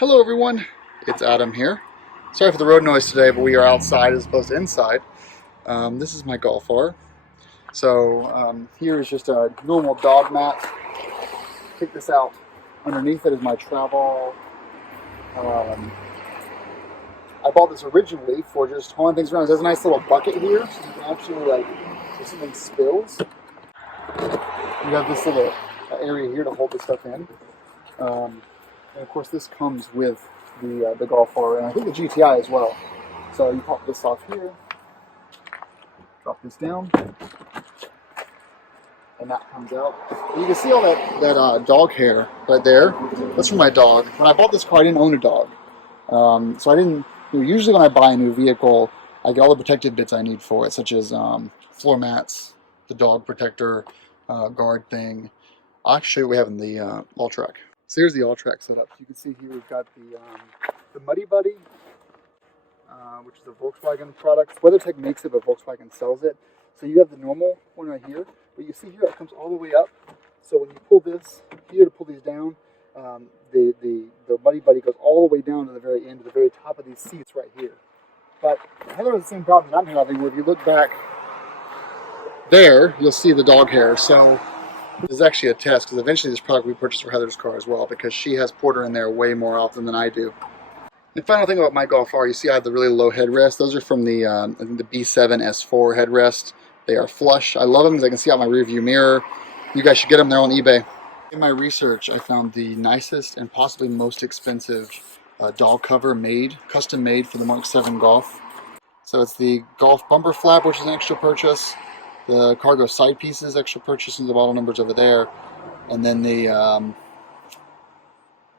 Hello everyone, it's Adam here. Sorry for the road noise today, but we are outside as opposed to inside. This is my Golf R. So here is just a normal dog mat. Take this out. Underneath it is my travel. I bought this originally for just hauling things around. There's a nice little bucket here, so you can actually, if something spills, you have this little area here to hold this stuff in. And of course, this comes with the Golf R, and I think the GTI as well. So you pop this off here, drop this down, and that comes out. And you can see all that dog hair right there. That's from my dog. When I bought this car, I didn't own a dog, so I didn't. Usually, when I buy a new vehicle, I get all the protective bits I need for it, such as floor mats, the dog protector, guard thing. I'll actually show you what we have in the AllTrack. So here's the AllTrack setup. You can see here we've got the Muddy Buddy, which is a Volkswagen product. WeatherTech makes it, but Volkswagen sells it. So you have the normal one right here, but you see here it comes all the way up. So when you pull this here to pull these down, the Muddy Buddy goes all the way down to the very end, to the very top of these seats right here. But Heather has the same problem that I'm having, where if you look back there, you'll see the dog hair. So this is actually a test, because eventually this product we purchased for Heather's car as well, because she has porter in there way more often than I do. The final thing about my Golf R, you see I have the really low headrest. Those are from the I think the B7 S4 headrest. They are flush. I love them because I can see out my rearview mirror. You guys should get them. They're on eBay. In my research, I found the nicest and possibly most expensive dog cover made, custom made for the MK7 Golf. So it's the Golf bumper flap, which is an extra purchase. The cargo side pieces, extra purchase, and the model numbers over there. And then the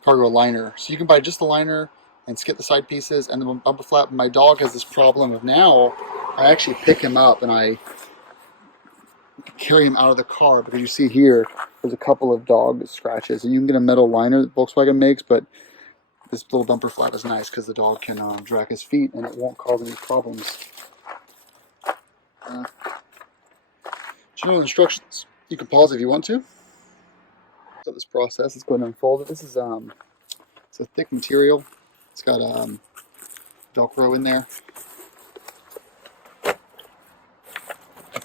cargo liner. So you can buy just the liner and skip the side pieces and the bumper flap. My dog has this problem of now I actually pick him up and I carry him out of the car, because you see here there's a couple of dog scratches. And you can get a metal liner that Volkswagen makes, but this little bumper flap is nice because the dog can drag his feet and it won't cause any problems. General instructions. You can pause if you want to. So this process, let's go ahead and unfold it. This is it's a thick material. It's got Velcro in there.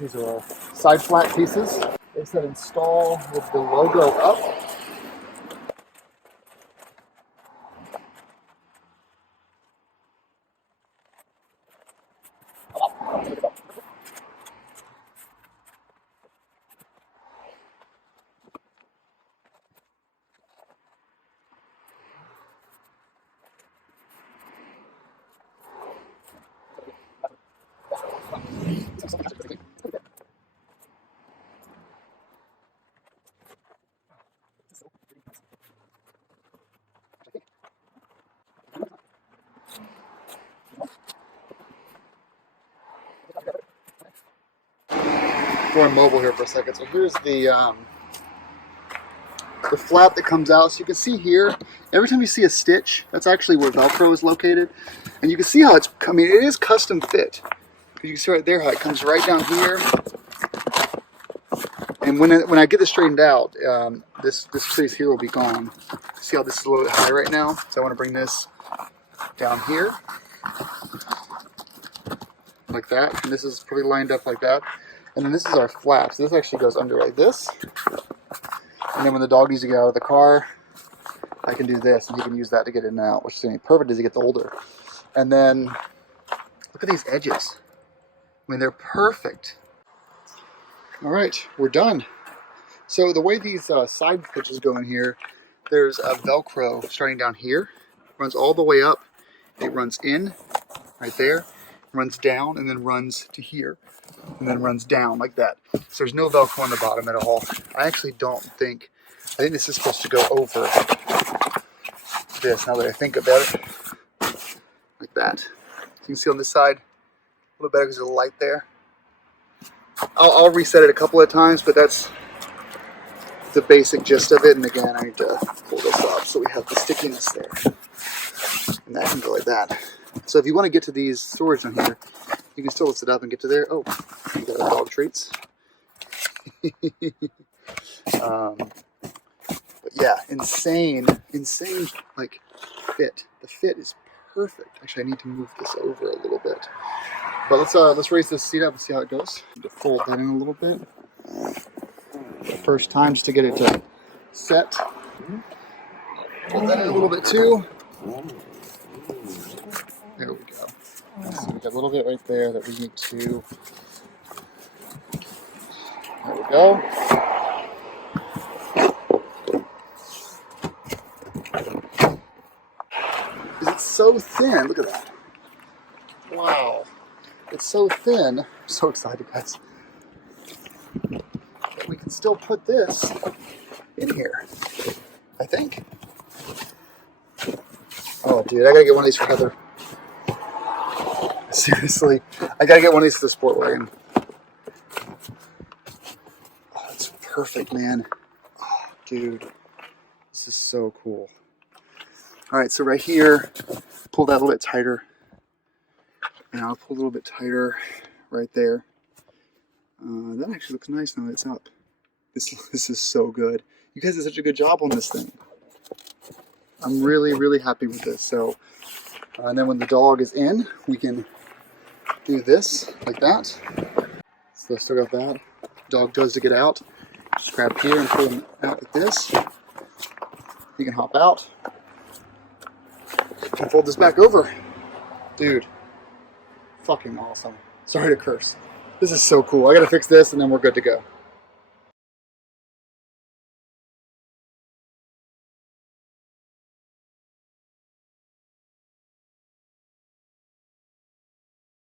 These are side flat pieces. They said install with the logo up. Going mobile here for a second. So here's the flap that comes out. So you can see here, every time you see a stitch, that's actually where Velcro is located. And you can see how it's, I mean, it is custom fit. You can see right there how it comes right down here. And when I get this straightened out, this piece here will be gone. See how this is a little bit high right now? So I want to bring this down here, like that. And this is pretty lined up like that. And then this is our flap. So this actually goes under like this. And then when the dog needs to get out of the car, I can do this, and he can use that to get in and out, which is going to be perfect as he gets older. And then look at these edges. I mean, they're perfect. All right, we're done. So the way these side stitches go in here, there's a Velcro starting down here, runs all the way up. It runs in right there, runs down, and then runs to here, and then runs down like that. So there's no Velcro on the bottom at all. I think this is supposed to go over this, now that I think about it, like that. So you can see on this side, a little better because there's a light there. I'll reset it a couple of times, but that's the basic gist of it. And again, I need to pull this up so we have the stickiness there. And that can go like that. So if you want to get to these storage on here, you can still lift it up and get to there. Oh, you got dog treats. But yeah, insane, like fit. The fit is perfect. Actually, I need to move this over a little bit. But let's raise this seat up and see how it goes. Need to fold that in a little bit. First time just to get it to set. Fold that in a little bit too. There we go. So we got a little bit right there that we need to. There we go. It's so thin. Look at that. Wow. It's so thin. I'm so excited, guys. But we can still put this in here, I think. Oh, dude, I gotta get one of these for Heather. Seriously, I gotta get one of these for the sport wagon. Oh, that's perfect, man. Oh, dude, this is so cool. All right, so right here, pull that a little bit tighter. And I'll pull a little bit tighter right there. That actually looks nice now that it's up. This is so good. You guys did such a good job on this thing. I'm really, really happy with this. So, and then when the dog is in, we can do this like that. So I still got that. Dog does to get out. Just grab here and pull him out like this. He can hop out. And fold this back over. Dude, fucking awesome. Sorry to curse. This is so cool. I gotta fix this and then we're good to go.